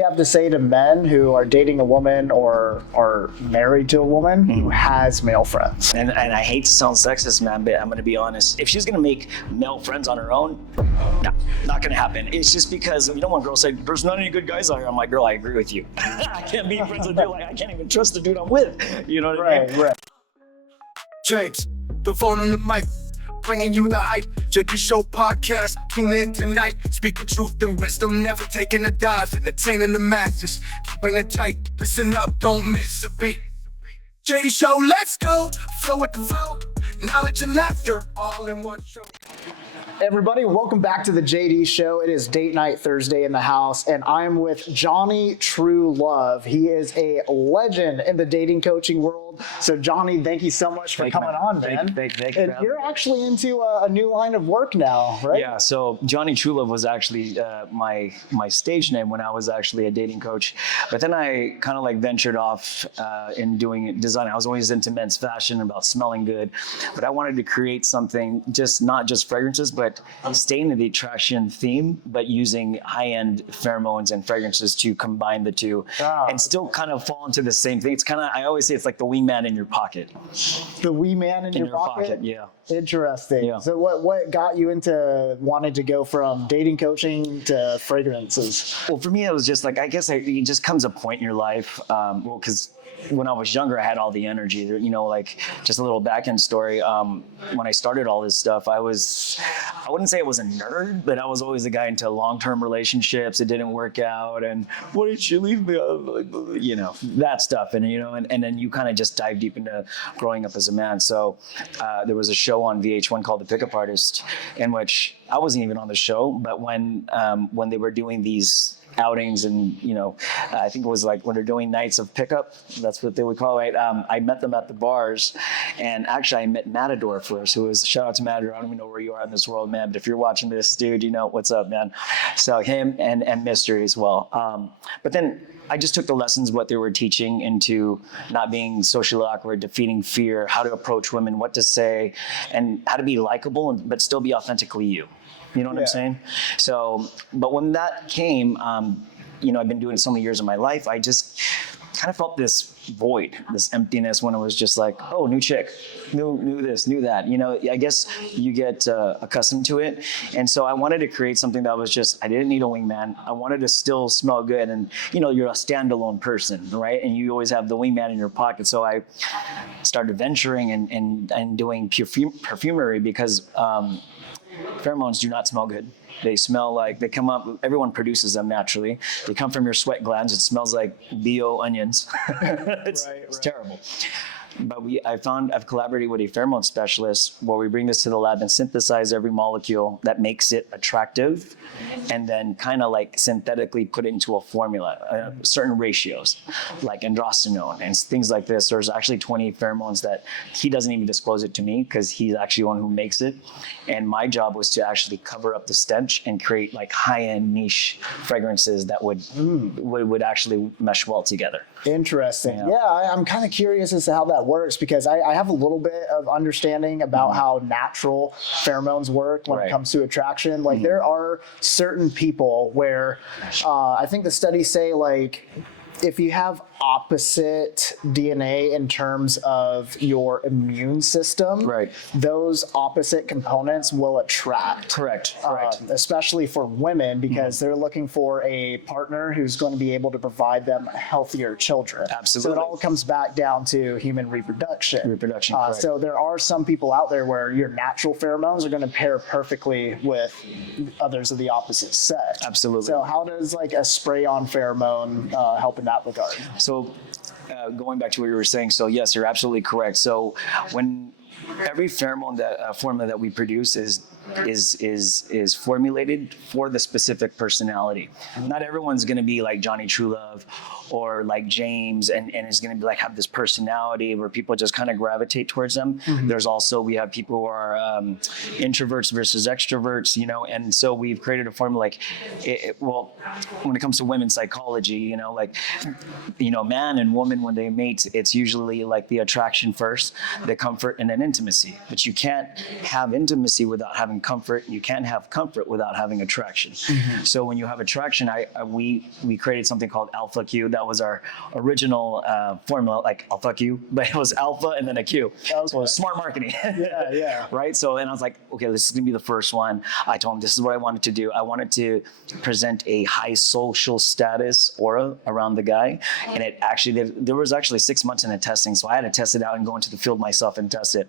you have to say to men who are dating a woman or are married to a woman who has male friends? And I hate to sound sexist, man, but I'm going to be honest. If she's going to make male friends on her own, no, not going to happen. It's just because, when girls say, there's not any good guys out here, I'm like, girl, I agree with you. I can't be friends with a dude. Like, I can't even trust the dude I'm with. You know what I mean? Right. James, the phone on the mic, bringing you the hype. JD Show podcast, tune in tonight. Speaking truth and wisdom, never taking a dive. Entertaining the masses, keeping it tight. Listen up, don't miss a beat. JD Show, let's go. Flow with the flow. Knowledge and laughter, all in one show. Everybody, welcome back to the JD Show. It is date night Thursday in the house, and I'm with Jonny Truelove. He is a legend in the dating coaching world. So, Jonny, thank you so much for coming on, man. Thank you. And you're actually into a new line of work now, right? Yeah, so Jonny Truelove was actually my stage name when I was actually a dating coach. But then I kind of ventured off in doing design. I was always into men's fashion, about smelling good. But I wanted to create something, not just fragrances, but staying in the attraction theme, but using high-end pheromones and fragrances to combine the two and still kind of fall into the same thing. It's kind of, I always say it's like the wingman in your pocket. The wingman in your pocket? Yeah. Interesting. Yeah. So what got you into wanting to go from dating coaching to fragrances? Well, for me, it was just I guess it just comes a point in your life, because when I was younger, I had all the energy, just a little back end story. When I started all this stuff, I wouldn't say I was a nerd, but I was always the guy into long-term relationships. It didn't work out. And why did you leave me? That stuff. And then you kind of just dive deep into growing up as a man. So there was a show on VH1 called The Pickup Artist, in which I wasn't even on the show, but when they were doing these outings and I think it was when they're doing nights of pickup, that's what they would call it, right? I met them at the bars, and actually I met Matador first, who was, shout out to Matador, I don't even know where you are in this world, man, but if you're watching this, dude, what's up, man. So him and Mystery as well, but then I just took the lessons, what they were teaching, into not being socially awkward, defeating fear, how to approach women, what to say, and how to be likable but still be authentically you. You know what I'm saying? So, but when that came, I've been doing it so many years of my life, I just kind of felt this void, this emptiness, when it was just oh, new chick, new this, new that. I guess you get accustomed to it. And so I wanted to create something that was I didn't need a wingman. I wanted to still smell good. And, you're a standalone person, right? And you always have the wingman in your pocket. So I started venturing and doing perfumery because pheromones do not smell good. They smell they come up, everyone produces them naturally. They come from your sweat glands. It smells like BO onions. It's terrible. But I've collaborated with a pheromone specialist where we bring this to the lab and synthesize every molecule that makes it attractive, and then kind of synthetically put it into a formula, certain ratios, like androstenone and things like this. There's actually 20 pheromones that he doesn't even disclose it to me because he's actually one who makes it. And my job was to actually cover up the stench and create high-end niche fragrances that would actually mesh well together. Interesting. Yeah, I'm kind of curious as to how that works, because I have a little bit of understanding about how natural pheromones work when it comes to attraction. There are certain people where I think the studies say if you have opposite DNA in terms of your immune system, right, those opposite components will attract. Correct. Especially for women, because they're looking for a partner who's going to be able to provide them healthier children. Absolutely. So it all comes back down to human reproduction. Correct. So there are some people out there where your natural pheromones are going to pair perfectly with others of the opposite sex. Absolutely. So how does a spray-on pheromone help in that regard? So going back to what you were saying, so yes, you're absolutely correct. So when every pheromone formula that we produce is formulated for the specific personality. Not everyone's going to be like Jonny Truelove or like James and is going to be have this personality where people just kind of gravitate towards them. There's also, we have people who are introverts versus extroverts, and so we've created a formula when it comes to women's psychology, man and woman, when they mate, it's usually the attraction first, the comfort, and then intimacy. But you can't have intimacy without having having comfort. You can't have comfort without having attraction. So when you have attraction, we created something called Alpha Q. That was our original formula, like Alpha Q, but it was Alpha and then a Q. Okay. So it was smart marketing. Yeah. Right. So, and I was like, okay, this is gonna be the first one. I told him this is what I wanted to do. I wanted to present a high social status aura around the guy, and it actually there was actually 6 months in the testing, so I had to test it out and go into the field myself and test it.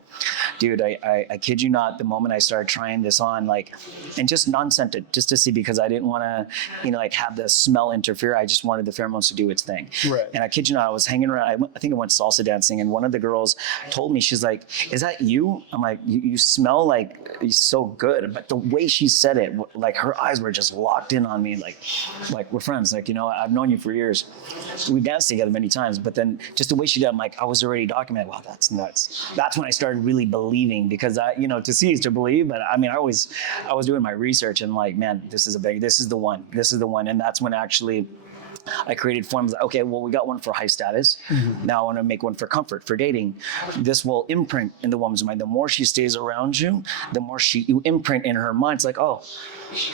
Dude, I kid you not, the moment I started trying this on, like, and just non-scented, just to see, because I didn't want to, like have the smell interfere. I just wanted the pheromones to do its thing. Right. And I kid you not, I was hanging around. I think I went salsa dancing, and one of the girls told me, she's like, "Is that you?" I'm like, "You smell like you're so good." But the way she said it, like her eyes were just locked in on me, like we're friends. Like, I've known you for years. We danced together many times, but then just the way she did, I'm like, I was already documented. Wow, that's nuts. That's when I started really believing, because to see is to believe. But I mean, I was doing my research and like, man, this is the one. And that's when actually I created forms. Okay, well, we got one for high status. Now I want to make one for comfort, for dating. This will imprint in the woman's mind. The more she stays around you, the more you imprint in her mind. It's like, oh,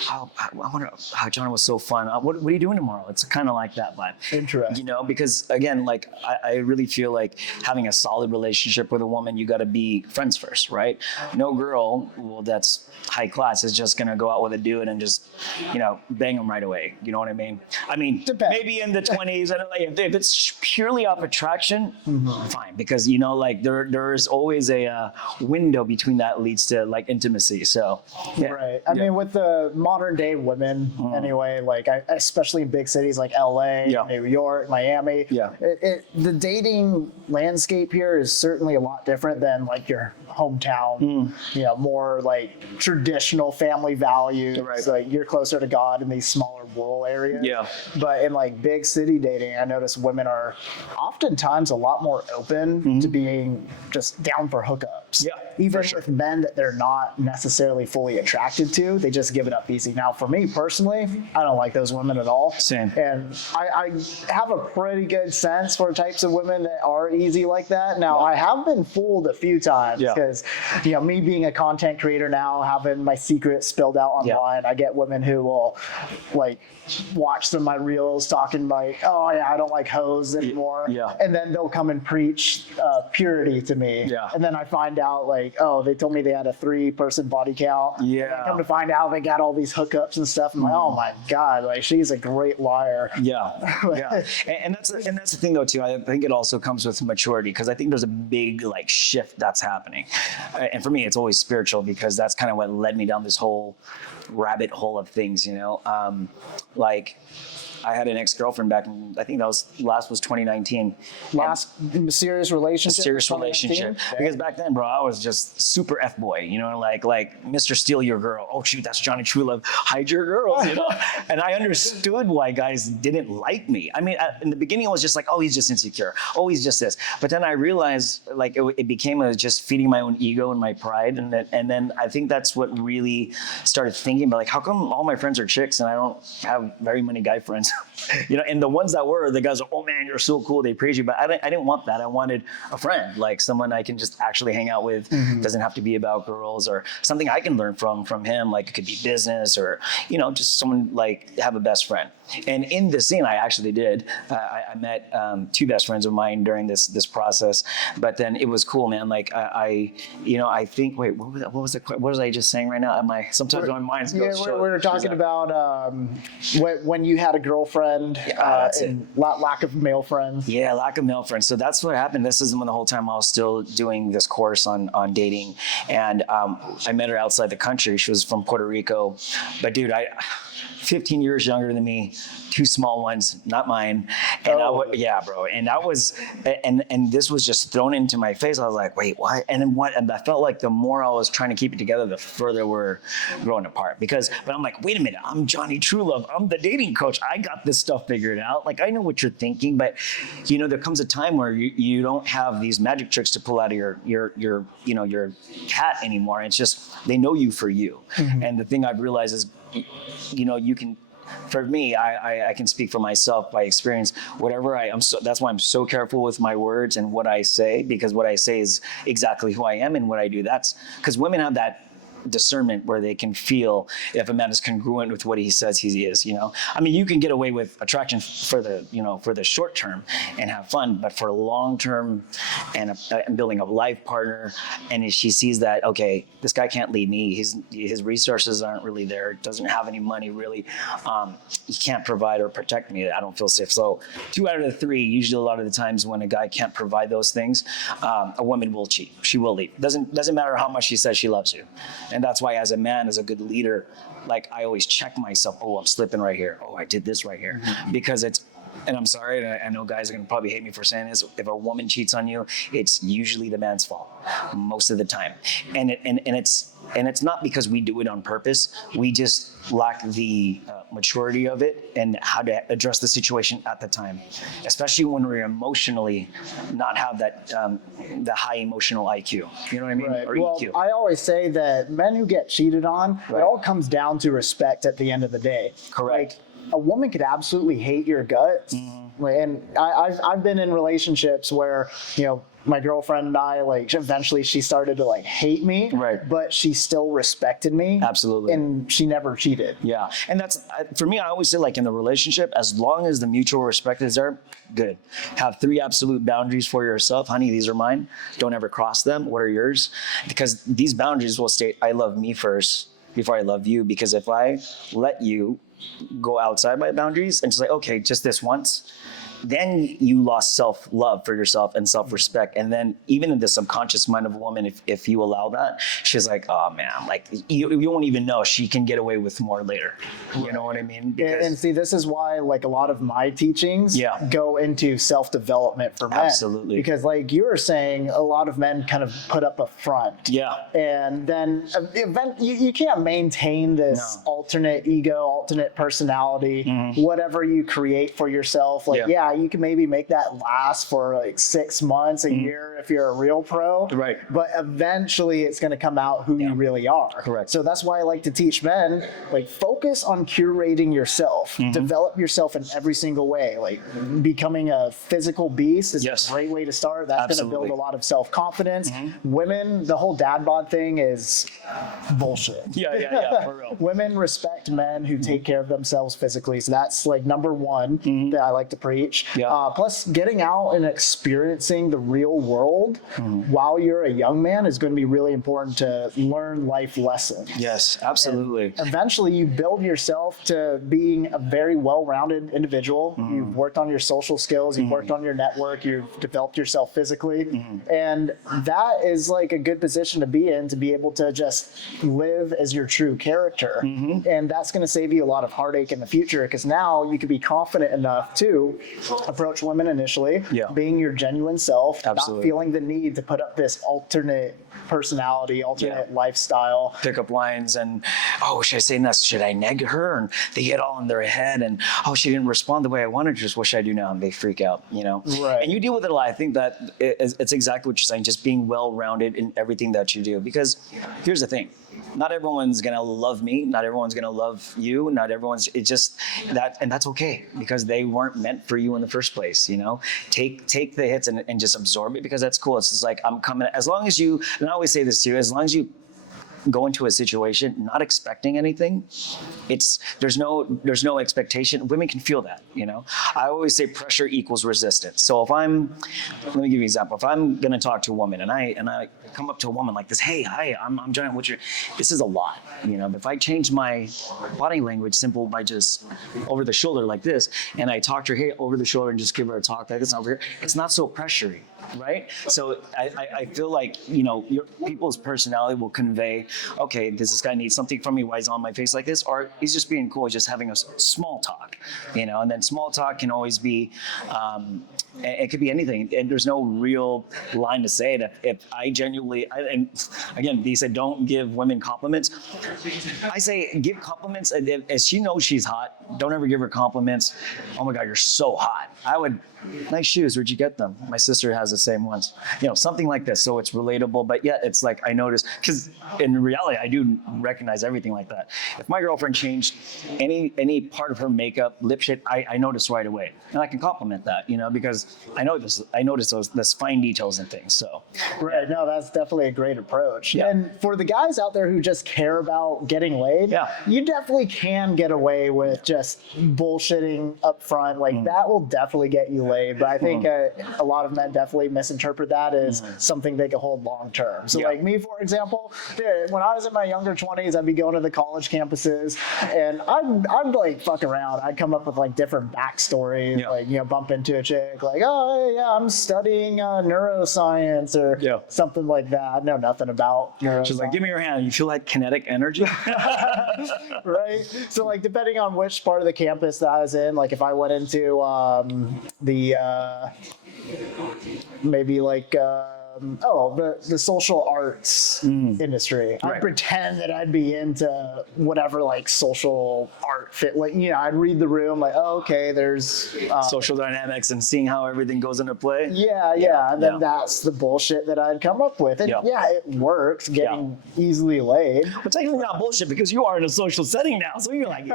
I wonder how John was so fun. What are you doing tomorrow? It's kind of like that vibe. Interesting. Because again, like I really feel like having a solid relationship with a woman, you got to be friends first, right? No girl, well, that's high class, is just gonna go out with a dude and just, bang him right away. You know what I mean? I mean, maybe in the 20s, and like if it's purely off attraction, fine, because like there's always a window between that leads to like intimacy. So yeah. Right. I mean, with the modern day women, anyway, like especially in big cities like LA, New York, Miami. Yeah. The dating landscape here is certainly a lot different than like your hometown. More like traditional family values. Right. Like you're closer to God in these smaller rural areas. Yeah. But in like big city dating, I notice women are oftentimes a lot more open to being just down for hookups. Yeah. Even with men that they're not necessarily fully attracted to, they just give it up easy. Now, for me personally, I don't like those women at all. Same. And I have a pretty good sense for types of women that are easy like that. Now, I have been fooled a few times because, me being a content creator now, having my secrets spilled out online, I get women who will like watch some of my reels talking like, oh yeah, I don't like hoes anymore. Yeah. And then they'll come and preach purity to me. Yeah. And then I find out like, oh, they told me they had a 3-person body count. Yeah. Come to find out they got all these hookups and stuff. I'm like, oh my God, like she's a great liar. Yeah. Yeah. And that's the thing though too. I think it also comes with maturity, because I think there's a big like shift that's happening. And for me, it's always spiritual, because that's kind of what led me down this whole rabbit hole of things, like I had an ex-girlfriend back in, I think that was 2019. Last serious relationship? Serious relationship. Okay. Because back then, bro, I was just super F-boy, like Mr. Steal Your Girl. Oh shoot, that's Jonny Truelove. Hide your girls, And I understood why guys didn't like me. I mean, in the beginning, I was just like, oh, he's just insecure. Oh, he's just this. But then I realized like it became just feeding my own ego and my pride. And then I think that's what really started thinking about, like, how come all my friends are chicks and I don't have very many guy friends? And the ones that were, the guys are, oh man, you're so cool, they praise you. But I didn't want that. I wanted a friend, like someone I can just actually hang out with. Doesn't have to be about girls, or something I can learn from him. Like it could be business, or, just someone like have a best friend. And in the scene, I actually did. I met 2 best friends of mine during this process. But then it was cool, man. Like I think, wait, what was I just saying right now? Sometimes my mind goes. Yeah, we were talking about when you had a girlfriend and lack of male friends. Yeah, lack of male friends. So that's what happened. This is when the whole time I was still doing this course on dating, and I met her outside the country. She was from Puerto Rico, but dude, 15 years younger than me, 2 small ones, not mine. And yeah, bro. And that was, and this was just thrown into my face. I was like, wait, why? And then what? And I felt like the more I was trying to keep it together, the further we're growing apart. But I'm like, wait a minute, I'm Jonny Truelove. I'm the dating coach. I got this stuff figured out. Like, I know what you're thinking, but there comes a time where you don't have these magic tricks to pull out of your hat anymore. It's just, they know you for you. And the thing I've realized is, you can, for me, I can speak for myself by experience. Whatever that's why I'm so careful with my words and what I say, because what I say is exactly who I am and what I do. That's because women have that discernment where they can feel if a man is congruent with what he says he is, you know? I mean, you can get away with attraction for the short term and have fun, but for long term and building a life partner, and if she sees that, okay, this guy can't lead me, his resources aren't really there, doesn't have any money really, he can't provide or protect me, I don't feel safe. So 2 out of the 3, usually a lot of the times when a guy can't provide those things, a woman will cheat. She will leave. Doesn't matter how much she says she loves you. And that's why as a man, as a good leader, like I always check myself, oh, I'm slipping right here. Oh, I did this right here. Because and I'm sorry, and I know guys are gonna probably hate me for saying this, if a woman cheats on you, it's usually the man's fault most of the time. And it's not because we do it on purpose. We just lack the maturity of it and how to address the situation at the time, especially when we're emotionally not have that the high emotional IQ. You know what I mean? Right. Or Well, EQ. I always say that men who get cheated on, it all comes down to respect at the end of the day. Correct. Like, a woman could absolutely hate your guts. And I've been in relationships where, you know, my girlfriend and I, like, eventually she started to like hate me, Right. but she still respected me. Absolutely. And she never cheated. Yeah, and that's for me. I always say, like in the relationship, as long as the mutual respect is there, good. Have 3 absolute boundaries for yourself, honey. These are mine. Don't ever cross them. What are yours? Because these boundaries will state, I love me first before I love you. Because if I let you go outside my boundaries and just like, okay, just this once, then you lost self-love for yourself and self-respect. And then even in the subconscious mind of a woman, if you allow that, she's like, oh man, like you won't even know, she can get away with more later. You know what I mean? And see, this is why like a lot of my teachings go into self-development for men. Absolutely. Because like you were saying, a lot of men kind of put up a front. Yeah. And then you can't maintain this alternate ego, alternate personality, whatever you create for yourself. Like, you can maybe make that last for like 6 months, a year if you're a real pro. Right. But eventually it's going to come out who you really are. Correct. So that's why I like to teach men, like, focus on curating yourself, develop yourself in every single way. Like, becoming a physical beast is a great way to start. That's going to build a lot of self-confidence. Women, the whole dad bod thing is bullshit. Yeah, for real. Women respect men who take care of themselves physically. So that's like number 1 that I like to preach. Plus, getting out and experiencing the real world while you're a young man is going to be really important to learn life lessons. Yes, absolutely. And eventually, you build yourself to being a very well-rounded individual. You've worked on your social skills. You've worked on your network. You've developed yourself physically. And that is like a good position to be in, to be able to just live as your true character. And that's going to save you a lot of heartache in the future, because now you can be confident enough to approach women initially, being your genuine self, not feeling the need to put up this alternate personality, alternate lifestyle. Pick up lines and, oh, should I say this? Should I neg her? And they get all in their head and, oh, she didn't respond the way I wanted. Just what should I do now? And they freak out, you know? Right. And you deal with it a lot. I think that it's exactly what you're saying, just being well-rounded in everything that you do. Because here's the thing. Not everyone's gonna love me. Not everyone's gonna love you. Not everyone's. It's just that, and that's okay, because they weren't meant for you in the first place. You know, take the hits and just absorb it, because that's cool. It's just like, I'm coming. As long as you, and I always say this to you, as long as you go into a situation not expecting anything, there's no expectation. Women can feel that, you know. I always say pressure equals resistance. So let me give you an example. If I'm gonna talk to a woman and I come up to a woman like this, hey, hi, I'm Jonny, this is a lot, you know. If I change my body language simple by just over the shoulder like this, and I talk to her, hey, over the shoulder, and just give her a talk like this over here, it's not so pressury, right? So I feel like, you know, your people's personality will convey, okay, does this guy need something from me? Why is he on my face like this? Or he's just being cool, just having a small talk, you know. And then small talk can always be, it could be anything. And there's no real line to say it. If I genuinely, and again, they said don't give women compliments. I say give compliments, and if she knows she's hot, Don't ever give her compliments. Oh my God, you're so hot. I would, nice shoes, where'd you get them? My sister has the same ones. You know, something like this. So it's relatable, but yet it's like I notice, because in reality, I do recognize everything like that. If my girlfriend changed any part of her makeup, lip shade, I notice right away. And I can compliment that, you know, because I notice those fine details and things. So right, no, that's definitely a great approach. Yeah. And for the guys out there who just care about getting laid, you definitely can get away with just bullshitting up front. Like that will definitely get you laid. But I think a lot of men definitely misinterpret that as something they can hold long term. So like me, for example, dude, when I was in my younger 20s, I'd be going to the college campuses and I'd like fuck around. I'd come up with like different backstories, like, you know, bump into a chick like, oh, yeah, I'm studying neuroscience or something like that. I know nothing about neuroscience. She's like, give me your hand. You feel like kinetic energy? Right? So like depending on which part of the campus that I was in, like if I went into maybe like the social arts industry. I'd pretend that I'd be into whatever like social art fit. Like, you know, I'd read the room like, oh, okay, there's social dynamics and seeing how everything goes into play. And then that's the bullshit that I'd come up with. And it works getting easily laid. But technically not bullshit because you are in a social setting now. So you're like,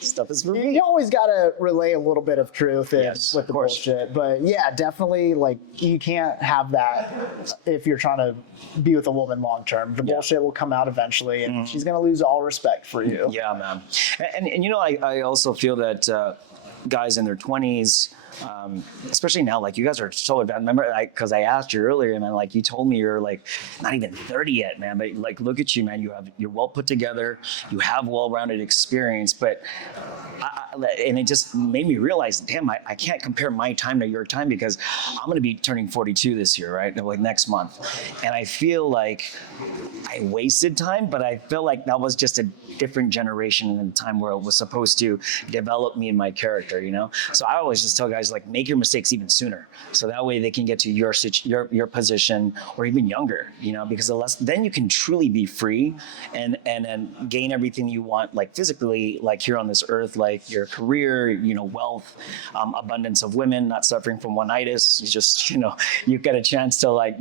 stuff is for me. You always got to relay a little bit of truth with the bullshit. But yeah, definitely like you can't have that if you're trying to be with a woman long term. The bullshit will come out eventually and she's going to lose all respect for you. Yeah, man. And you know, I also feel that guys in their 20s, especially now, like you guys are so advanced. Remember, because I asked you earlier, man, like you told me you're like not even 30 yet, man. But like, look at you, man. You're well put together. You have well-rounded experience. But and it just made me realize, damn, I can't compare my time to your time because I'm going to be turning 42 this year, right? Like next month, and I feel like I wasted time, but I feel like that was just a different generation and time where it was supposed to develop me and my character, you know? So I always just tell guys, like, make your mistakes even sooner. So that way they can get to your position or even younger, you know, because then you can truly be free and gain everything you want, like physically, like here on this earth, like your career, you know, wealth, abundance of women, not suffering from one-itis. It's just, you know, you get a chance to like,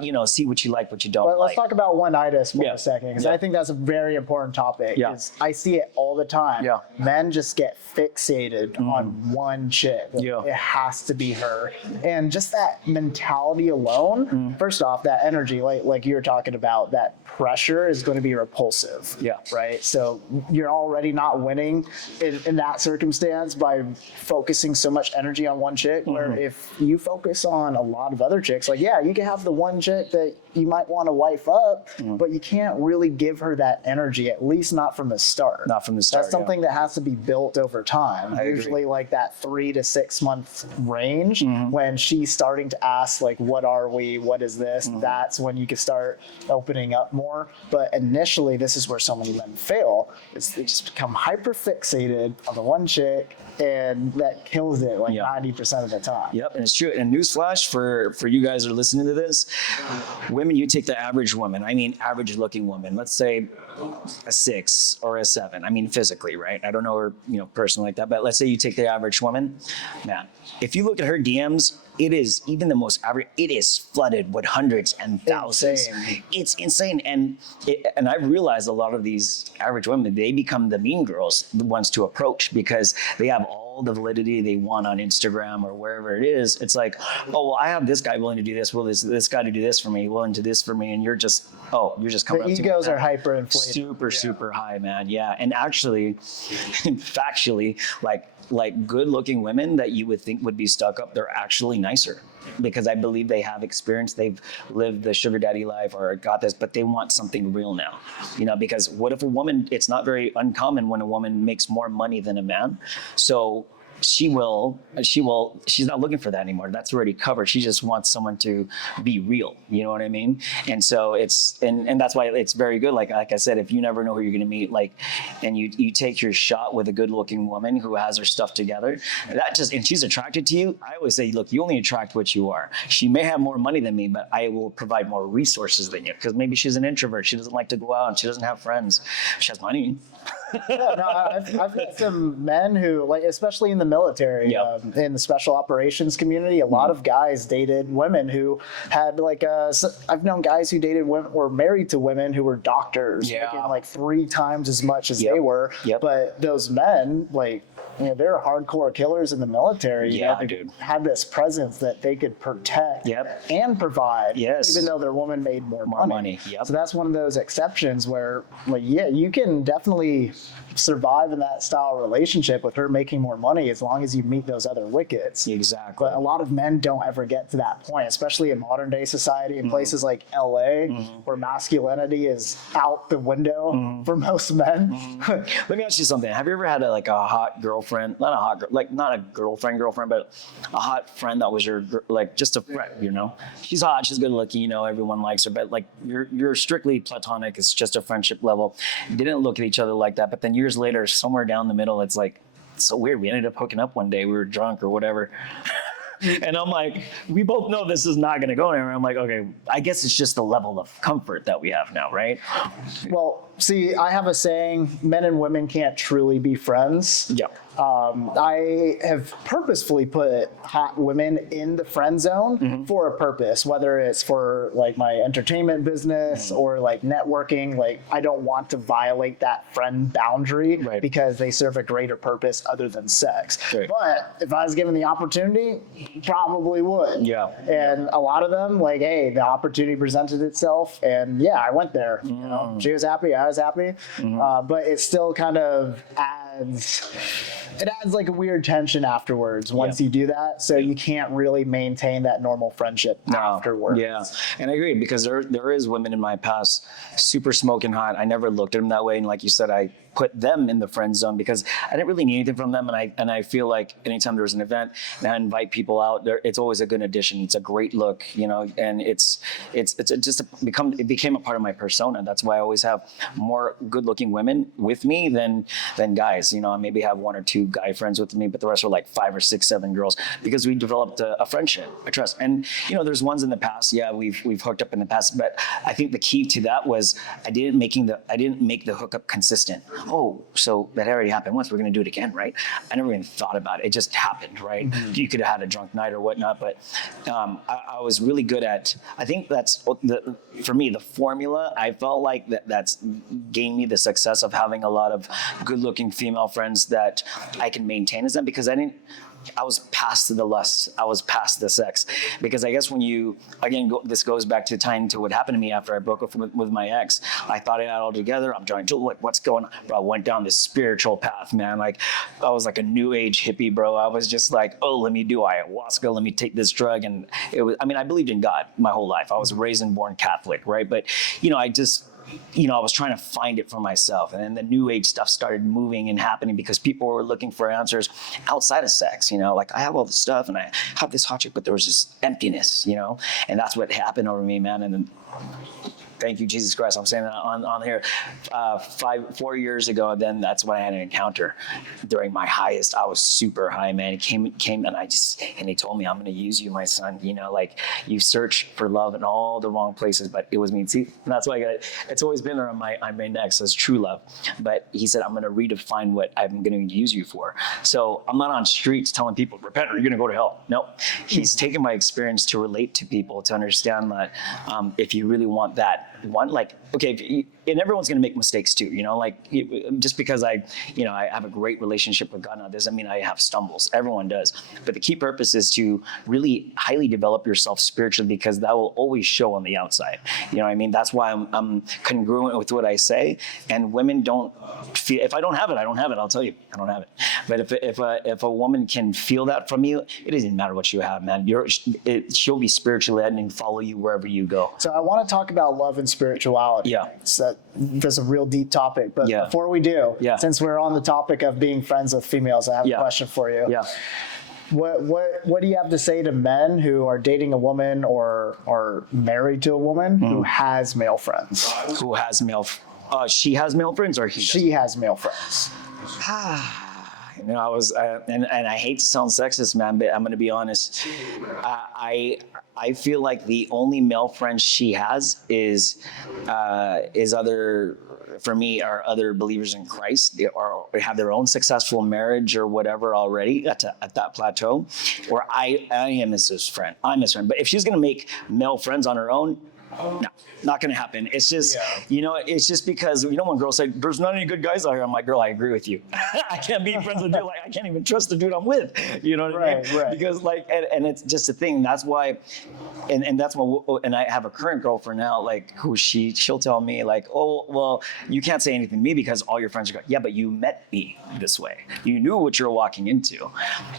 you know, see what you like, what you don't like. Let's talk about one-itis for a second, because I think that's a very important topic. Is I see it all the time. Men just get fixated on one chick. It has to be her. And just that mentality alone, first off, that energy, like you were talking about, that pressure is going to be repulsive. Right? So you're already not winning in that circumstance by focusing so much energy on one chick, where if you focus on a lot of other chicks, like, you can have the one chick that you might want to wife up, but you can't really give her that energy, at least not from the start. Not from the start. That's something that has to be built over time. Usually like that 3 to 6 month range, when she's starting to ask like, what are we? What is this? That's when you can start opening up more. But initially, this is where so many men fail, is they just become hyper fixated on the one chick, and that kills it like 90% of the time. Yep, and it's true. And newsflash for you guys that are listening to this, women, you take the average woman, I mean average looking woman, let's say a 6 or a 7, I mean physically, right? I don't know her, you know, personally like that, but let's say you take the average woman, man, if you look at her DMs, it is even the most average, it is flooded with hundreds and thousands. It's insane. And I've realized a lot of these average women, they become the mean girls, the ones to approach, because they have all the validity they want on Instagram or wherever it is. It's like, oh, well, I have this guy willing to do this. Well, this guy to do this for me, willing to do this for me. And you're just coming up to me. The egos are hyperinflated. Super high, man. Yeah. And actually, factually, like good-looking women that you would think would be stuck up, they're actually nicer, because I believe they have experience, they've lived the sugar daddy life or got this, but they want something real now, you know, because what if a woman, it's not very uncommon when a woman makes more money than a man. So she's not looking for that anymore. That's already covered. She just wants someone to be real. You know what I mean? And so it's, and that's why it's very good. Like I said, if you never know who you're going to meet, like, and you take your shot with a good looking woman who has her stuff together, and she's attracted to you. I always say, look, you only attract what you are. She may have more money than me, but I will provide more resources than you, because maybe she's an introvert. She doesn't like to go out and she doesn't have friends. She has money. Yeah, no, I've met some men who, like, especially in the military, Yep. in the special operations community, a lot of guys dated women who had I've known guys who dated women or married to women who were doctors, Yeah. making like 3 times as much as Yep. they were. Yep. But those men, like, they're hardcore killers in the military. Yeah, they dude. had this presence that they could protect Yep. and provide, Yes. even though their woman made more money. Yep. So that's one of those exceptions where, like, yeah, you can definitely survive in that style relationship with her making more money as long as you meet those other wickets. Exactly. But a lot of men don't ever get to that point, especially in modern day society in places like LA, where masculinity is out the window for most men. Let me ask you something. Have you ever had a hot girlfriend? Not a hot girl, like not a girlfriend, but a hot friend that was your just a friend. She's hot, she's good looking. Everyone likes her, but like you're strictly platonic. It's just a friendship level. Didn't look at each other like that, but then years later, somewhere down the middle, it's like it's so weird. We ended up hooking up one day. We were drunk or whatever. And I'm like, we both know this is not going to go anywhere. I'm like, okay, I guess it's just the level of comfort that we have now, right? Well, see, I have a saying, men and women can't truly be friends. Yeah. I have purposefully put hot women in the friend zone for a purpose, whether it's for like my entertainment business or like networking. Like, I don't want to violate that friend boundary because they serve a greater purpose other than sex. Right. But if I was given the opportunity, probably would. Yeah. And a lot of them, like, hey, the opportunity presented itself, and yeah, I went there. She was happy, I was happy, but it still kind of adds like a weird tension afterwards once you do that. So you can't really maintain that normal friendship afterwards. Yeah, and I agree because there is women in my past super smoking hot. I never looked at them that way, and like you said, I put them in the friend zone because I didn't really need anything from them, and I feel like anytime there's an event and I invite people out there, it's always a good addition. It's a great look, and it became a part of my persona. That's why I always have more good-looking women with me than guys. I maybe have 1 or 2 guy friends with me, but the rest are like 5 or 6, 7 girls because we developed a friendship, a trust. And there's ones in the past, we've hooked up in the past, but I think the key to that was I didn't make the hookup consistent. Oh, so that already happened once, we're going to do it again, right? I never even thought about it. It just happened, right? You could have had a drunk night or whatnot, but I was really good at, I think that's for me, the formula. I felt like that's gained me the success of having a lot of good looking female friends that I can maintain as them, because I was past the lust. I was past the sex. Because I guess when this goes back to tying to what happened to me after I broke up with my ex. I thought I had it all together. I'm trying to, what's going on? Bro, I went down this spiritual path, man. Like, I was like a new age hippie, bro. I was just like, oh, let me do ayahuasca. Let me take this drug. And I believed in God my whole life. I was raised and born Catholic, right? But, I was trying to find it for myself. And then the new age stuff started moving and happening because people were looking for answers outside of sex, like I have all this stuff and I have this hot chick, but there was this emptiness, and that's what happened over me, man. And then, thank you, Jesus Christ. I'm saying that on here. 4 years ago, then that's when I had an encounter. During my highest, I was super high, man. He came and he told me, I'm going to use you, my son. Like, you search for love in all the wrong places, but it was me. See, and that's why it's always been there on my neck, says true love. But he said, I'm going to redefine what I'm going to use you for. So I'm not on streets telling people, repent or you're going to go to hell. No, he's taken my experience to relate to people, to understand that if you really want that, and everyone's going to make mistakes too, just because I have a great relationship with God now doesn't mean I have stumbles. Everyone does. But the key purpose is to really highly develop yourself spiritually, because that will always show on the outside. That's why I'm congruent with what I say. And women don't feel, if I don't have it, I don't have it. I'll tell you, I don't have it. But if a woman can feel that from you, it doesn't matter what you have, man. She'll be spiritually led and follow you wherever you go. So I want to talk about love and spirituality. Yeah. So that's a real deep topic. But before we do, since we're on the topic of being friends with females, I have a question for you. Yeah. What do you have to say to men who are dating a woman or are married to a woman who has male friends? Who has male? She has male friends, or he? She has male friends. you know, and I hate to sound sexist, man, but I'm going to be honest. I feel like the only male friends she has is other, for me, are other believers in Christ, or have their own successful marriage or whatever already at that plateau, or I am his friend. I'm his friend. But if she's going to make male friends on her own, no, not going to happen. It's just, you know, it's just because, you know, when girls say, there's not any good guys out here, I'm like, girl, I agree with you. I can't be friends with a dude. Like, I can't even trust the dude I'm with. You know what I mean? Right. Because like, and it's just a thing. That's why, and that's what, and I have a current girlfriend now, like, who she'll tell me like, oh, well, you can't say anything to me because all your friends are going, yeah, but you met me this way. You knew what you're walking into.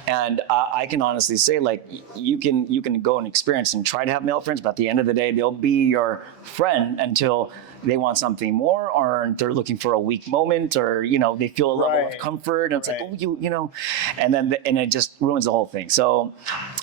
And I can honestly say, like, you can go and experience and try to have male friends, but at the end of the day, they'll be your friend until they want something more, or they're looking for a weak moment, or, you know, they feel a level of comfort, and it's like, oh, you know, and then and it just ruins the whole thing. So,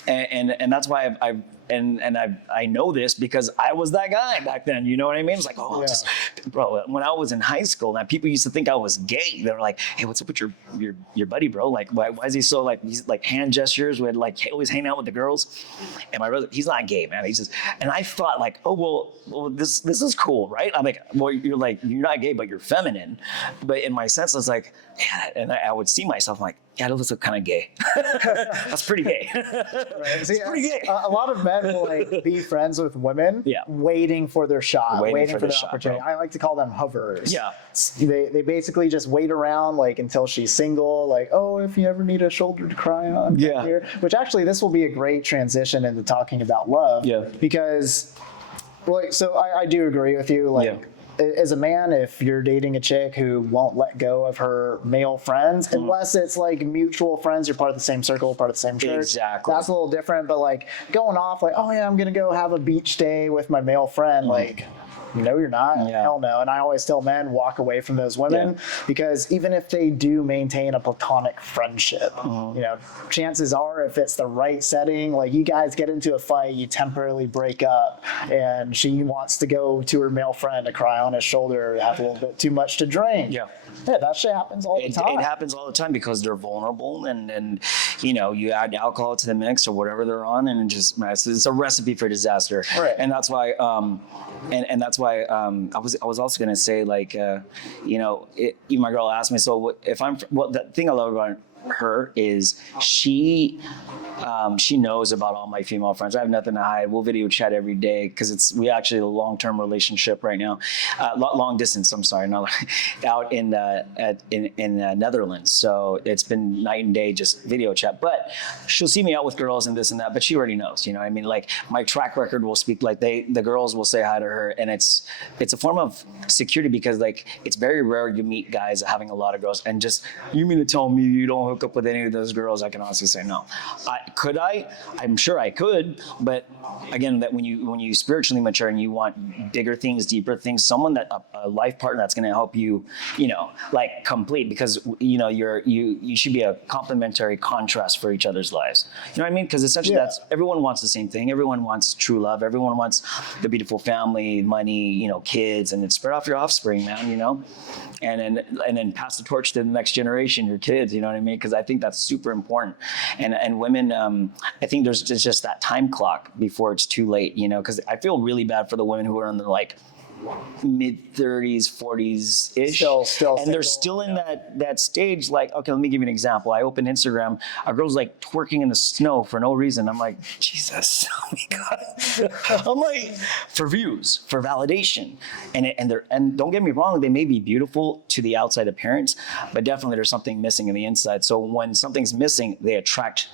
and that's why I know this because I was that guy back then. You know what I mean? It's like, oh, just, bro. When I was in high school, now people used to think I was gay. They were like, hey, what's up with your buddy, bro? Like, why is he so like, he's like hand gestures with like always hanging out with the girls? And my brother, he's not gay, man. He's just, and I thought like, oh, well, this is cool, right? I'm like, well, you're not gay, but you're feminine. But in my sense, I was like, yeah, and I would see myself like, yeah, that looks kind of gay. That's pretty gay. Right. See, pretty gay. A lot of men will like be friends with women, waiting for their shot, waiting for their opportunity. Bro. I like to call them hoverers. Yeah. They basically just wait around like until she's single. Like, oh, if you ever need a shoulder to cry on. Yeah. Here. Which actually, this will be a great transition into talking about love. Yeah. Because, like, so I do agree with you. Like. Yeah. As a man, if you're dating a chick who won't let go of her male friends, unless it's like mutual friends, you're part of the same circle, part of the same church. Exactly. That's a little different. But like going off like, oh yeah, I'm going to go have a beach day with my male friend. Like, no, you're not. Yeah. Hell no. And I always tell men, walk away from those women because even if they do maintain a platonic friendship, you know, chances are if it's the right setting, like you guys get into a fight, you temporarily break up, and she wants to go to her male friend to cry on his shoulder, have a little bit too much to drink. Yeah, that shit happens all the time. It happens all the time because they're vulnerable, and you know, you add alcohol to the mix or whatever they're on, and it's a recipe for disaster. Right. And that's why, and that's why I was also gonna say, like, you know, even my girl asked me, so if the thing I love about her is she knows about all my female friends. I have nothing to hide. We'll video chat every day because we actually a long-term relationship right now, long distance. I'm sorry, not out in Netherlands. So it's been night and day, just video chat. But she'll see me out with girls and this and that. But she already knows. You know what I mean? Like my track record will speak. Like the girls will say hi to her, and it's a form of security because like it's very rare you meet guys having a lot of girls and just you mean to tell me you don't hook up with any of those girls? I can honestly say no. Could I? I'm sure I could, but again, that when you spiritually mature and you want bigger things, deeper things, someone that a life partner that's going to help you, you know, like complete, because you know you should be a complementary contrast for each other's lives. You know what I mean? Because essentially that's everyone wants the same thing. Everyone wants true love. Everyone wants the beautiful family, money, you know, kids, and then spread off your offspring, man. You know. And then pass the torch to the next generation, your kids, you know what I mean? Because I think that's super important. And women, I think there's just that time clock before it's too late, you know, because I feel really bad for the women who are in the like mid 30s, 40s ish, still and they're still in that stage. Like, okay, let me give you an example. I open Instagram, a girl's like twerking in the snow for no reason. I'm like, Jesus, oh my God. I'm like, for views, for validation, and don't get me wrong, they may be beautiful to the outside appearance, but definitely there's something missing in the inside. So when something's missing, they attract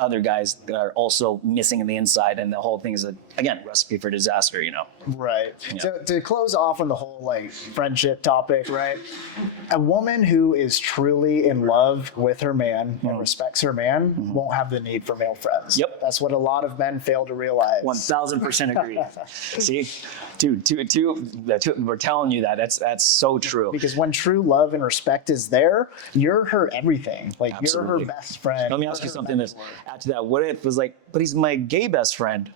other guys that are also missing in the inside, and the whole thing is again recipe for disaster, you know. Right. Yeah. So to close off on the whole like friendship topic, right? A woman who is truly in love with her man and respects her man won't have the need for male friends. Yep. That's what a lot of men fail to realize. 1000% agree. See, we're telling you that. That's so true. Because when true love and respect is there, you're her everything. Like Absolutely. You're her best friend. Let me ask you something. Add to that. What if it was like, but he's my gay best friend?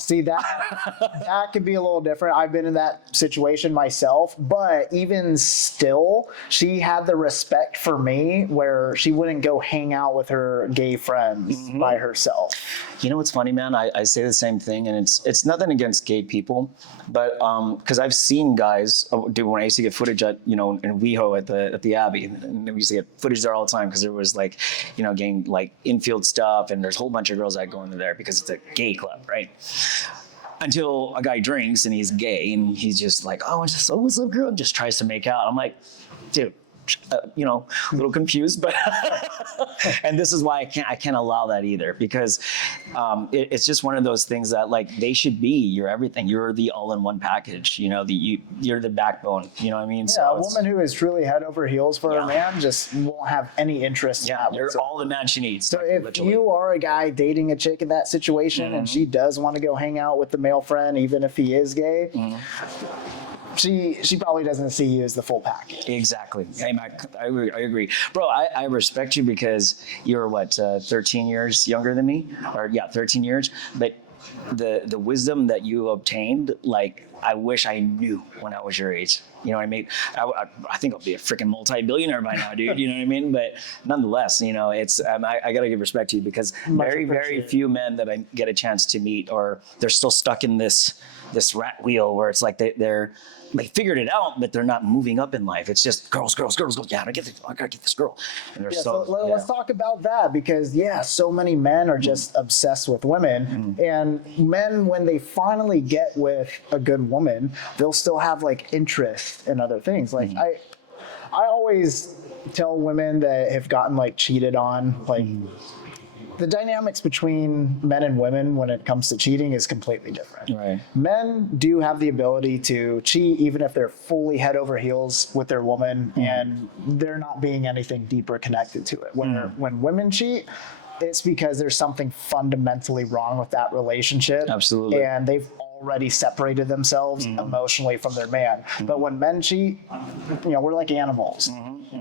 See, that could be a little different. I've been in that situation myself, but even still, she had the respect for me where she wouldn't go hang out with her gay friends by herself. You know what's funny, man? I say the same thing, and it's nothing against gay people, but because I've seen guys do when I used to get footage at in WeHo at the Abbey, and we used to get footage there all the time because there was like getting like infield stuff, and there's a whole bunch of girls that go into there because it's a gay club, right? Until a guy drinks and he's gay and he's just like, oh, what's up, girl? And just tries to make out. I'm like, dude. A little confused, but and this is why I can't allow that either, because it's just one of those things that like they should be your everything. You're the all-in-one package. You're the backbone. You know what I mean? Yeah, so a woman who is truly head over heels for a man just won't have any interest. Yeah, you're all the man she needs. So if literally. you are a guy dating a chick in that situation and she does want to go hang out with the male friend, even if he is gay. She probably doesn't see you as the full package. Exactly. I agree. Bro, I respect you because you're 13 years younger than me? 13 years. But the wisdom that you obtained, like, I wish I knew when I was your age. You know what I mean? I think I'll be a freaking multi-billionaire by now, dude. You know what I mean? But nonetheless, it's I gotta give respect to you because very few men that I get a chance to meet, or they're still stuck in this rat wheel where it's like they figured it out, but they're not moving up in life. It's just girls. Yeah, I gotta get this girl. And they're let's talk about that because so many men are just obsessed with women, and men, when they finally get with a good woman, they'll still have like interest in other things. Like I always tell women that have gotten like cheated on, like. The dynamics between men and women when it comes to cheating is completely different. Right. Men do have the ability to cheat even if they're fully head over heels with their woman and they're not being anything deeper connected to it. When women cheat, it's because there's something fundamentally wrong with that relationship. Absolutely. And they've already separated themselves emotionally from their man. But when men cheat, we're like animals.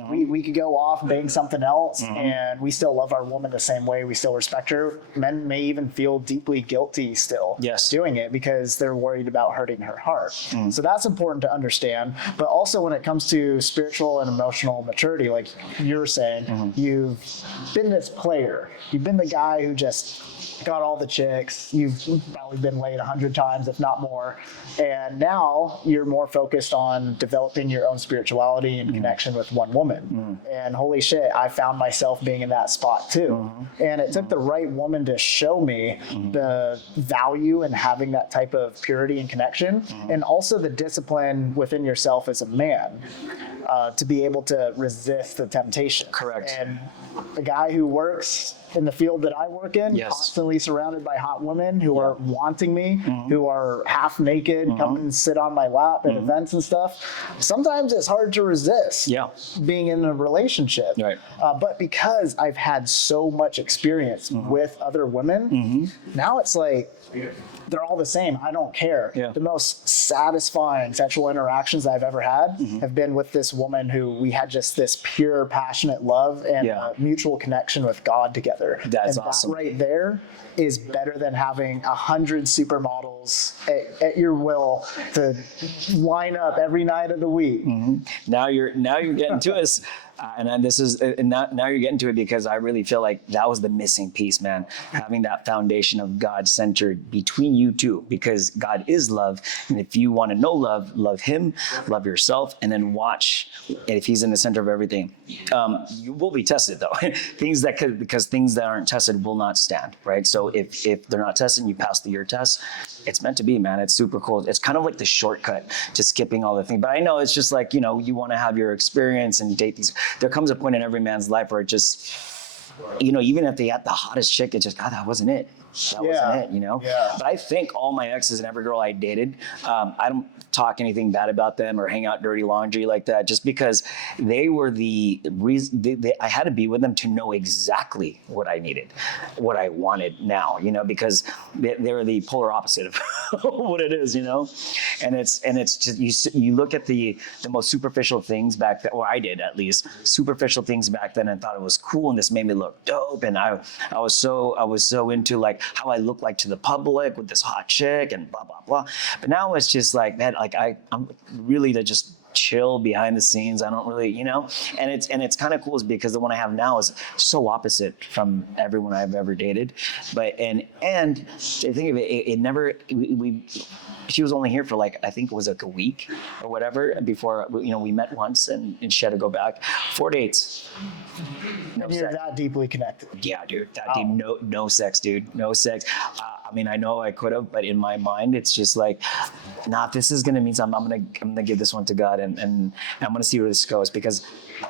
We could go off being something else and we still love our woman the same way. We still respect her. Men may even feel deeply guilty still doing it because they're worried about hurting her heart. So that's important to understand. But also when it comes to spiritual and emotional maturity, like you're saying, you've been this player. You've been the guy who just got all the chicks. You've probably been laid 100 times, if not more. And now you're more focused on developing your own spirituality and connection with one woman. And holy shit, I found myself being in that spot too. And it took the right woman to show me the value in having that type of purity and connection, and also the discipline within yourself as a man to be able to resist the temptation. Correct. And a guy who works in the field that I work in, constantly surrounded by hot women who are wanting me, who are half naked, come and sit on my lap at events and stuff. Sometimes it's hard to resist being in a relationship. Right. But because I've had so much experience with other women, now it's like, they're all the same. I don't care. Yeah. The most satisfying sexual interactions I've ever had have been with this woman who we had just this pure, passionate love and a mutual connection with God together. That's and awesome. That right there is better than having 100 supermodels at your will to line up every night of the week. Now you're getting to us. Now you're getting to it because I really feel like that was the missing piece, man. Having that foundation of God centered between you two, because God is love. And if you want to know love, love him, love yourself, and then watch if he's in the center of everything. You will be tested though. Because things that aren't tested will not stand, right? So if they're not tested and you pass your test, it's meant to be, man. It's super cool. It's kind of like the shortcut to skipping all the things. But I know it's just like, you want to have your experience and date these. There comes a point in every man's life where it just, even if they had the hottest chick, it just, God, that wasn't it. That wasn't it, Yeah. But I think all my exes and every girl I dated, I don't talk anything bad about them or hang out dirty laundry like that, just because they were the reason. I had to be with them to know exactly what I needed, what I wanted now, because they're the polar opposite of what it is, and it's just, you look at the most superficial things back then, or I did at least, superficial things back then, and thought it was cool, and this made me look dope, and I was so into like like how I look like to the public with this hot chick and blah blah blah. But now it's just like that. Like I'm really to just chill behind the scenes. I don't really, and it's kind of cool is because the one I have now is so opposite from everyone I've ever dated. But and I think of it, it never we she was only here for like, I think it was like a week or whatever before, we met once and she had to go back. 4 dates. No and you're sex. that deeply connected. Yeah, dude. That deep. No sex, dude. No sex. I mean, I know I could have, but in my mind, it's just like, nah, this is gonna mean something. I'm gonna give this one to God, and I'm gonna see where this goes because,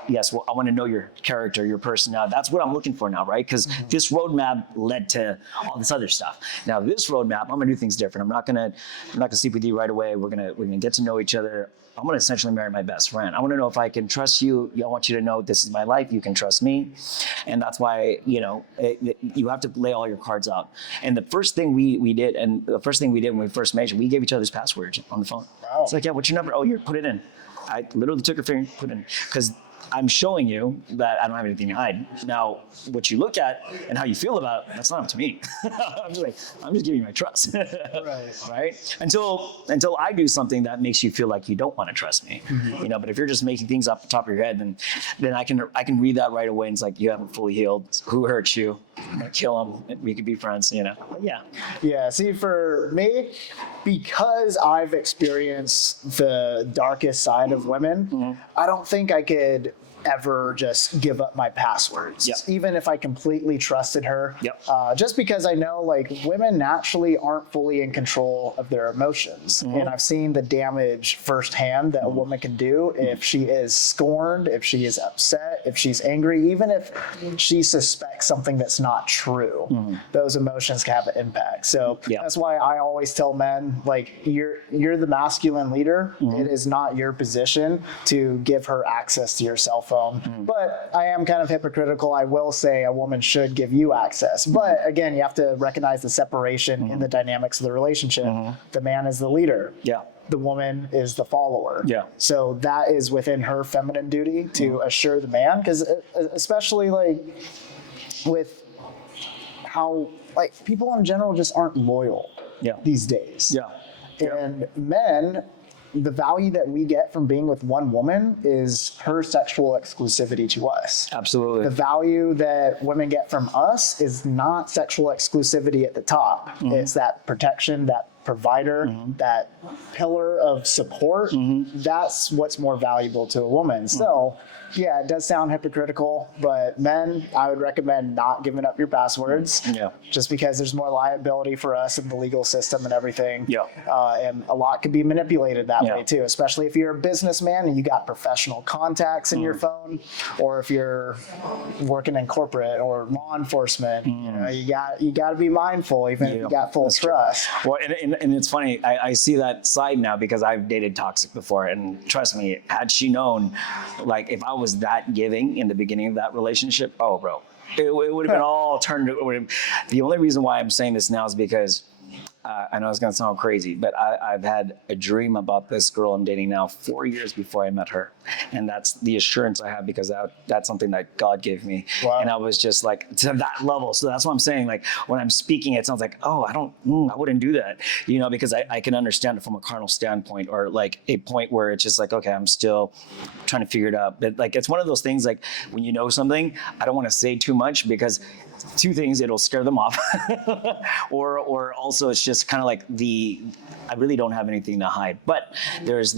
yes, well, I want to know your character, your personality. That's what I'm looking for now, right? Because this roadmap led to all this other stuff. Now, this roadmap, I'm gonna do things different. I'm not gonna sleep with you right away. We're gonna get to know each other. I'm gonna essentially marry my best friend. I want to know if I can trust you. I want you to know this is my life. You can trust me, and that's why you have to lay all your cards out. And the first thing we did, and the first thing we did when we first met, we gave each other's passwords on the phone. Wow. It's like, yeah, what's your number? Oh, here, put it in. I literally took her finger, put it in, because I'm showing you that I don't have anything to hide. Now, what you look at and how you feel about it, that's not up to me. I'm just giving you my trust. Right? Until I do something that makes you feel like you don't want to trust me. But if you're just making things off the top of your head, then I can read that right away, and it's like, you haven't fully healed. Who hurt you? I'm gonna kill him. We could be friends, Yeah. Yeah, see, for me, because I've experienced the darkest side of women, I don't think I could ever just give up my passwords, even if I completely trusted her. Just because I know, like, women naturally aren't fully in control of their emotions, and I've seen the damage firsthand that a woman can do if she is scorned, if she is upset, if she's angry, even if she suspects something that's not true. Those emotions can have an impact. So that's why I always tell men, like, you're the masculine leader. It is not your position to give her access to your cell phone. But I am kind of hypocritical. I will say a woman should give you access. But again, you have to recognize the separation in the dynamics of the relationship. The man is the leader. The woman is the follower. So that is within her feminine duty to assure the man, because especially like with how like people in general just aren't loyal these days. And men, the value that we get from being with one woman is her sexual exclusivity to us. Absolutely. The value that women get from us is not sexual exclusivity at the top. It's that protection, that provider, that pillar of support. That's what's more valuable to a woman. So, yeah, it does sound hypocritical, but men, I would recommend not giving up your passwords. Just because there's more liability for us in the legal system and everything. And a lot could be manipulated that way too, especially if you're a businessman and you got professional contacts in your phone, or if you're working in corporate or law enforcement. You got to be mindful, even if you got full trust. Well, and it's funny, I see that side now because I've dated toxic before, and trust me, had she known, like, if I was that giving in the beginning of that relationship, oh, bro, it would have been all turned. The only reason why I'm saying this now is because I know it's going to sound crazy, but I've had a dream about this girl I'm dating now 4 years before I met her. And that's the assurance I have because that's something that God gave me. And I was just like, to that level. So that's what I'm saying. Like, when I'm speaking, it sounds like, oh, I wouldn't do that, because I can understand it from a carnal standpoint, or like a point where it's just like, okay, I'm still trying to figure it out. But like, it's one of those things, like, when you know something, I don't want to say too much because two things, it'll scare them off, or also it's just kind of like I really don't have anything to hide. But there's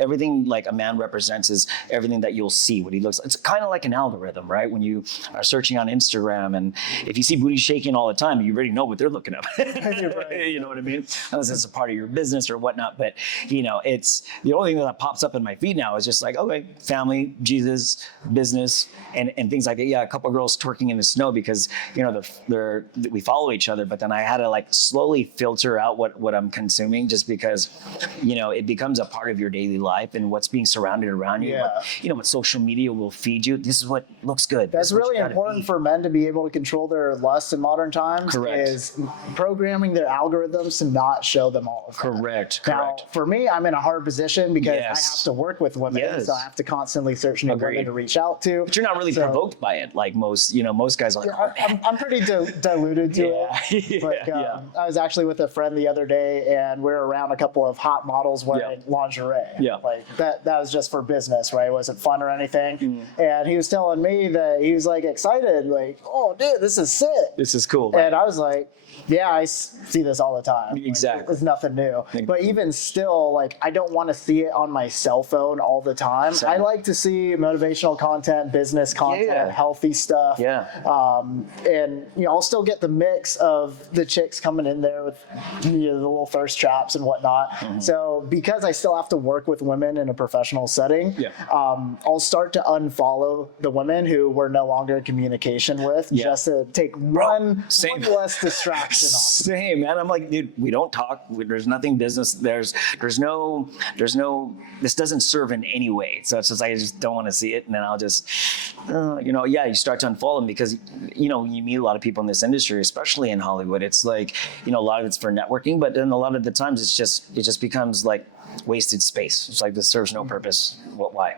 everything like a man represents is everything that you'll see, what he looks like. It's kind of like an algorithm, right? When you are searching on Instagram, and if you see booty shaking all the time, you already know what they're looking up. You know what I mean? Unless it's a part of your business or whatnot. But it's the only thing that pops up in my feed now is just like, okay, family, Jesus, business, and things like that. Yeah, a couple of girls twerking in the snow because we follow each other. But then I had to like slowly filter out what I'm consuming, just because it becomes a part of your daily daily life and what's being surrounded around you. Yeah. What social media will feed you. This is what looks good. That's This is what really you gotta important be. for men to be able to control their lust in modern times. Correct. Is programming their algorithms to not show them all of that. Correct. Now, for me, I'm in a hard position because I Yes. have to work with women, Yes. so I have to constantly search new Agreed. women to reach out to. But you're not really provoked by it, like most guys are like, oh, man. I'm pretty diluted to it. Like, Yeah. I was actually with a friend the other day, and we were around a couple of hot models wearing lingerie. Yeah. Like that was just for business, right? It wasn't fun or anything. Mm-hmm. And he was telling me that he was like excited, like, oh, dude, this is sick. This is cool. And I was like, yeah, I see this all the time. Like, Exactly. it's nothing new. But even still, like, I don't want to see it on my cell phone all the time. Same. I like to see motivational content, business content, Yeah. healthy stuff. Yeah. And I'll still get the mix of the chicks coming in there with the little thirst traps and whatnot. Mm-hmm. So because I still have to work with women in a professional setting, Yeah. I'll start to unfollow the women who we're no longer in communication with, just to take one less distraction off. Same, man. I'm like, dude, we don't talk. There's nothing business. There's no, this doesn't serve in any way. So it's just, I just don't want to see it. And then I'll just, you start to unfollow them because, you meet a lot of people in this industry, especially in Hollywood. It's like, a lot of it's for networking, but then a lot of the times it just becomes like wasted space. It's like, this serves no purpose. Why?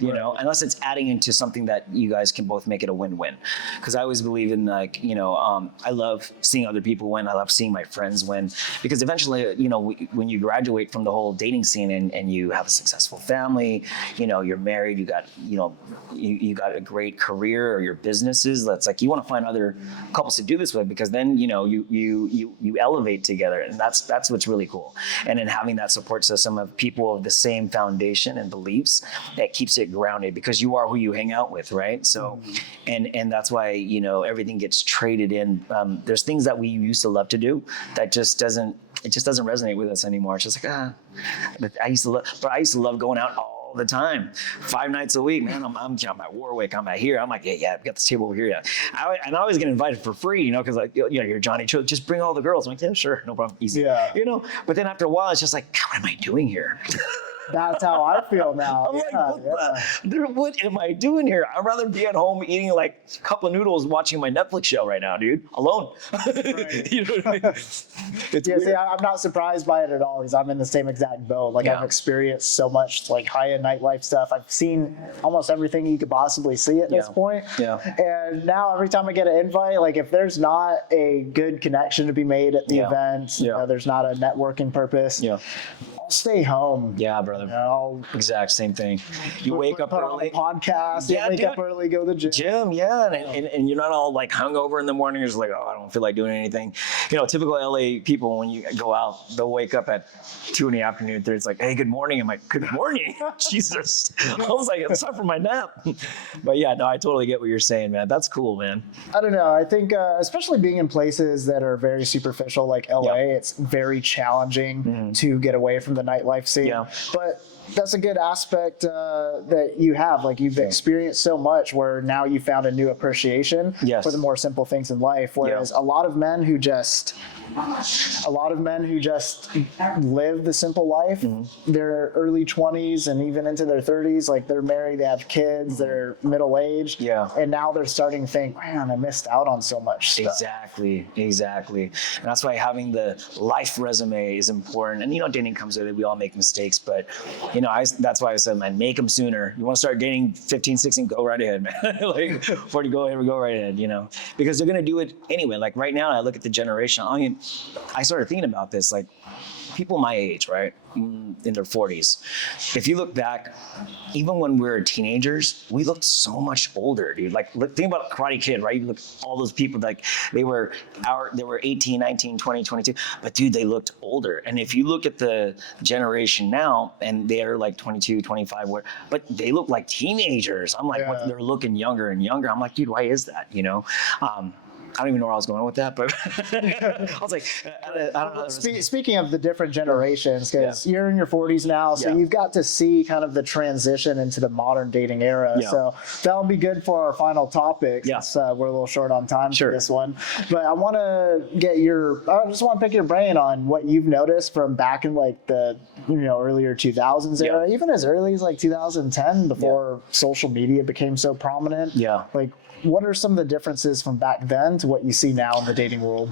Unless it's adding into something that you guys can both make it a win-win. Because I always believe in like, I love seeing other people win. I love seeing my friends win. Because eventually, when you graduate from the whole dating scene and you have a successful family, you're married, you got, you got a great career or your businesses. That's like, you want to find other couples to do this with, because then, you elevate together, and that's what's really cool. And then having that support system of people of the same foundation and beliefs, that keeps it grounded, because you are who you hang out with, right? So, and that's why, everything gets traded in. There's things that we used to love to do that just doesn't resonate with us anymore. It's just like, but I used to love going out all the time, 5 nights a week, man. I'm at Warwick, I'm at here. I'm like, yeah, we got this table over here. Yeah. And I always get invited for free, because like, you're Jonny Truelove, just bring all the girls. I'm like, yeah, sure, no problem, easy. Yeah. But then after a while, it's just like, God, what am I doing here? That's how I feel now. I'm like, what am I doing here? I'd rather be at home eating like a couple of noodles, watching my Netflix show right now, dude, alone. Right. You know what I mean? It's weird. See, I'm not surprised by it at all, because I'm in the same exact boat. Like, I've experienced so much like high-end nightlife stuff. I've seen almost everything you could possibly see at this point. Yeah. And now every time I get an invite, like if there's not a good connection to be made at the event, there's not a networking purpose. Yeah. I'll stay home. Yeah, brother. I'll Exact same thing. You wake up put early. on a podcast. Yeah, wake dude. up early, go to the gym. Gym, yeah, and you're not all like hungover in the morning. You're just like, oh, I don't feel like doing anything. Typical LA people, when you go out, they'll wake up at 2 in the afternoon. It's like, hey, good morning. I'm like, good morning, Jesus. I was like, it's time for my nap. But yeah, no, I totally get what you're saying, man. That's cool, man. I don't know. I think, especially being in places that are very superficial, like LA, it's very challenging to get away from the nightlife scene. Yeah. But that's a good aspect that you have. Like, you've experienced so much where now you found a new appreciation for the more simple things in life. Whereas a lot of men who just live the simple life, their early 20s and even into their 30s, like they're married, they have kids, they're middle-aged, and now they're starting to think, man, I missed out on so much stuff. Exactly. And that's why having the life resume is important. And dating comes with it. We all make mistakes, but that's why I said, man, make them sooner. You want to start dating 15, 16, go right ahead, man. Like, 40, go right ahead, because they're going to do it anyway. Like right now, I look at the generation. I mean, I started thinking about this, like people my age, right, in their 40s. If you look back, even when we were teenagers, we looked so much older, dude. Like, think about Karate Kid, right? You look at all those people, like they were 18, 19, 20, 22, but dude, they looked older. And if you look at the generation now, and they're like 22, 25, but they look like teenagers. I'm like, they're looking younger and younger. I'm like, dude, why is that? I don't even know where I was going with that, but I was like, I don't know. Speaking of the different generations, because you're in your 40s now, so you've got to see kind of the transition into the modern dating era. So that'll be good for our final topic. Since, we're a little short on time for this one. But I want to get I just want to pick your brain on what you've noticed from back in like the earlier 2000s era, even as early as like 2010, before social media became so prominent. Like, what are some of the differences from back then to what you see now in the dating world?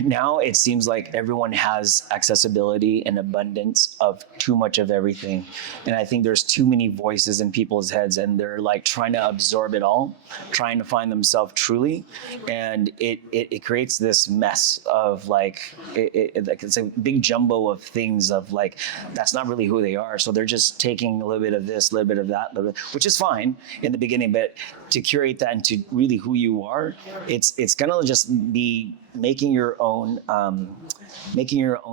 Now it seems like everyone has accessibility and abundance of too much of everything. And I think there's too many voices in people's heads, and they're like trying to absorb it all, trying to find themselves truly. And it creates this mess of like it's a big jumbo of things of like, that's not really who they are. So they're just taking a little bit of this, a little bit of that, which is fine in the beginning, but to curate that into really who you are, it's gonna just be making your own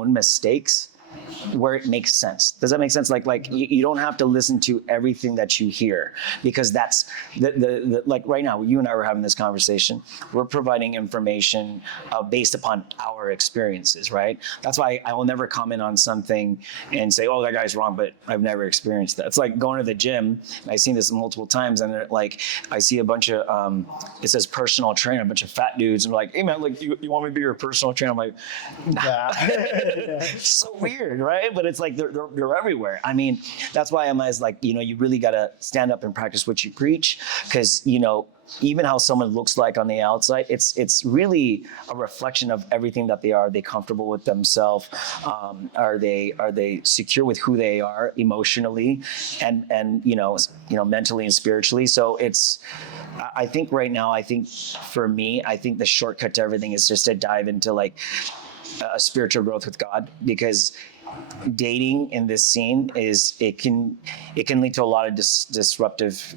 mistakes where it makes sense. Does that make sense? Like you don't have to listen to everything that you hear, because that's the like right now, you and I were having this conversation. We're providing information based upon our experiences, right? That's why I will never comment on something and say, oh, that guy's wrong, but I've never experienced that. It's like going to the gym. I've seen this multiple times, and like I see a bunch of it says personal trainer, a bunch of fat dudes, and I'm like, hey man, like you want me to be your personal trainer? I'm like, nah. So weird, right? But it's like they're everywhere. I mean, that's why I'm always like, you really got to stand up and practice what you preach, because even how someone looks like on the outside, it's really a reflection of everything that they are. Are they comfortable with themselves? Are they secure with who they are emotionally and mentally and spiritually? So I think right now, for me, I think the shortcut to everything is just to dive into like a spiritual growth with God, because dating in this scene it can lead to a lot of disruptive,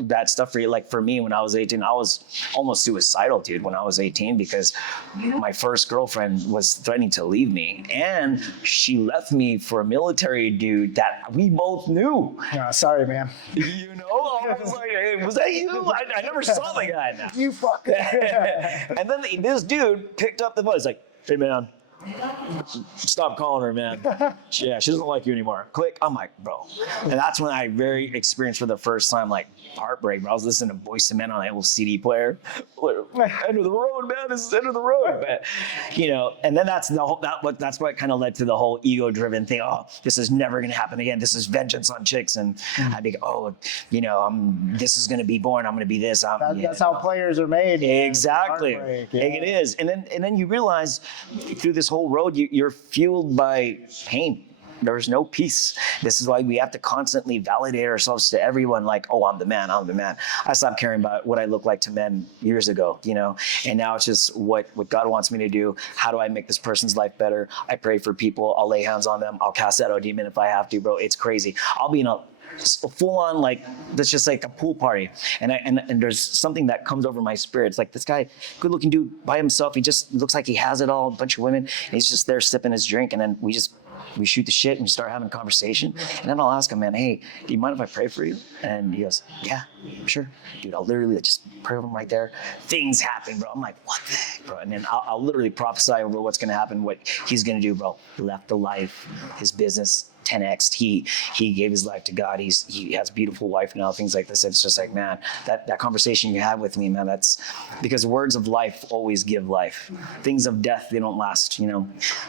bad stuff for you. Like for me, when I was 18, I was almost suicidal, dude, when I was 18, because my first girlfriend was threatening to leave me, and she left me for a military dude that we both knew. Sorry, man. I was like, hey, was that you? I never saw the guy now. You fucker. And then this dude picked up the phone. He's like, hey man, stop calling her, man. Yeah, she doesn't like you anymore. Click. I'm like, bro. And that's when I very experienced for the first time like heartbreak, bro. I was listening to Boyz II Men on a little CD player. End of the road, man. This is end of the road. But and then that's what kind of led to the whole ego-driven thing. Oh, this is never gonna happen again. This is vengeance on chicks. And I'd be, this is gonna be born. I'm gonna be this. That's how players are made. Exactly. It is. And then you realize through this whole road, you're fueled by pain. There's no peace. This is why we have to constantly validate ourselves to everyone, like, oh, I'm the man. I stopped caring about what I looked like to men years ago, and now it's just what God wants me to do. How do I make this person's life better? I pray for people. I'll lay hands on them. I'll cast out a demon if I have to, bro. It's crazy. I'll be in a full on, like, that's just like a pool party. And there's something that comes over my spirit. It's like, this guy, good looking dude by himself. He just looks like he has it all, a bunch of women. And he's just there sipping his drink. And then we shoot the shit and we start having a conversation. And then I'll ask him, man, hey, do you mind if I pray for you? And he goes, yeah, sure. Dude, I'll literally just pray over him right there. Things happen, bro. I'm like, what the heck, bro? And then I'll literally prophesy over what's going to happen, what he's going to do, bro. He left the life, his business, 10x. He gave his life to God. He has a beautiful wife now, things like this. It's just like, man, that conversation you had with me, man, that's because words of life always give life. Things of death, they don't last,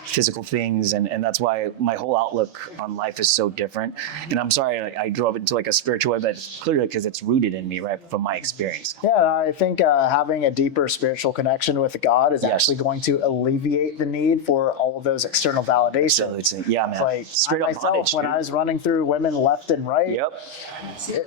physical things. And that's why my whole outlook on life is so different. And I'm sorry, I drove it into like a spiritual way, but it's clearly because it's rooted in me, right, from my experience. Yeah, I think having a deeper spiritual connection with God is actually going to alleviate the need for all of those external validations. So yeah, man. Like, straight up myself, when I was running through women left and right. Yep. You're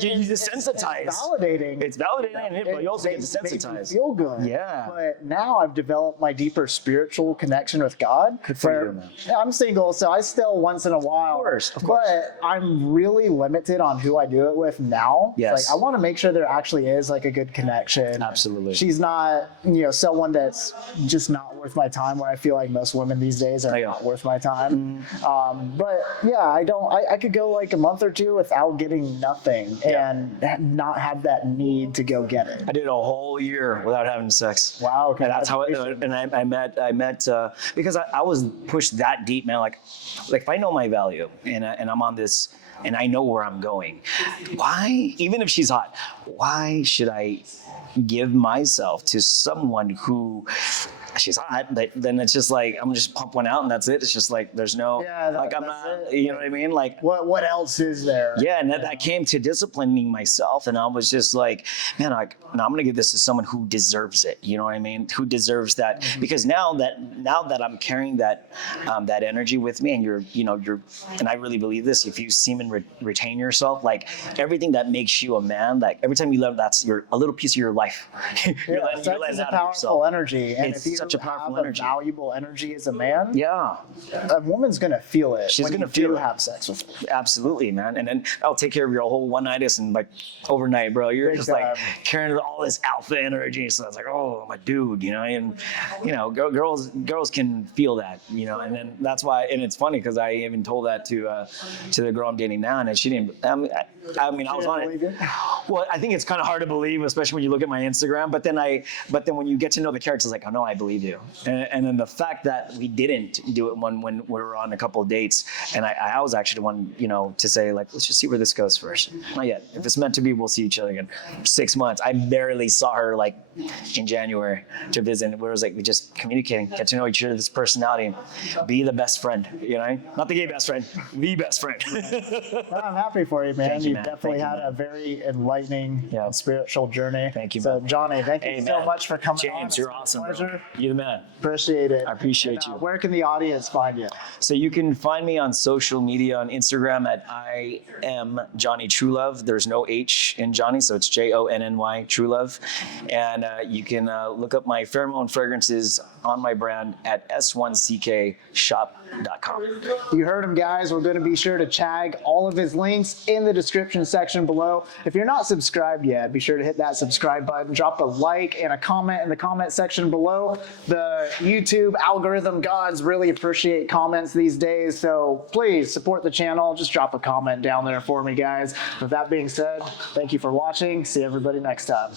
desensitized. It's validating. It's validating, but you also get desensitized. Feel good. Yeah. But now I've developed my deeper spiritual connection with God. Good for you, man. I'm single, so I still once in a while. Of course. But I'm really limited on who I do it with now. Yes. Like, I want to make sure there actually is like a good connection. Absolutely. She's not, someone that's just not worth my time, where I feel like most women these days are not worth my time. But yeah, I could go like a month or two without getting nothing and not have that need to go get it. I did a whole year without having sex. Wow. And that's how. And I met because I was pushed that deep, man. Like if I know my value and I'm on this and I know where I'm going, why? Even if she's hot, why should I give myself to someone who? She's hot, but then it's just like I'm just pump one out and that's it. It's just like there's no like I'm not, you know what I mean? Like what else is there? Yeah, and that came to disciplining myself, and I was just like, man, like no, I'm gonna give this to someone who deserves it. You know what I mean? Who deserves that? Because now that I'm carrying that energy with me, and you're, and I really believe this. If you semen retain yourself, like everything that makes you a man, like every time you love, that's a little piece of your life. You're letting It's a out of powerful yourself. energy, and It's if you such a powerful have energy. a valuable energy as a man, Yeah. a woman's gonna feel it. She's when gonna you feel do it. have sex with her. Absolutely, man. And then I'll take care of your whole one nightus and like overnight, bro. You're Big just time. like carrying all this alpha energy. So it's like, oh, I'm a dude, and girls can feel that, and then that's why. And it's funny because I even told that to the girl I'm dating now, and she didn't. I mean, I was on believe it. it? Well, I think it's kind of hard to believe, especially when you look at my Instagram. But then when you get to know the character, it's like, oh no, I believe you. And then the fact that we didn't do it when we were on a couple of dates, and I was actually the one, to say like, let's just see where this goes first. Not yet. If it's meant to be, we'll see each other again. 6 months. I barely saw her like in January to visit. Where it was like we just communicating, get to know each other's personality, be the best friend. Not the gay best friend, the best friend. Well, I'm happy for you, man. Thank you, You've man. definitely Thank you, had a very enlightening Yeah. and spiritual journey. Thank you, So, man. Johnny, thank you Hey, so man. much for coming on. James, It's you're been a awesome, pleasure. bro. You're the man. Appreciate it. I appreciate you. Where can the audience find you? So you can find me on social media on Instagram at I am Jonny Truelove. There's no H in Johnny, so it's Jonny Truelove. And you can look up my pheromone fragrances on my brand at s1ckshop.com. You heard him, guys. We're going to be sure to tag all of his links in the description section below. If you're not subscribed yet, be sure to hit that subscribe button. Drop a like and a comment in the comment section below. The YouTube algorithm gods really appreciate comments these days, so please support the channel. Just drop a comment down there for me, guys. With that being said, thank you for watching. See everybody next time.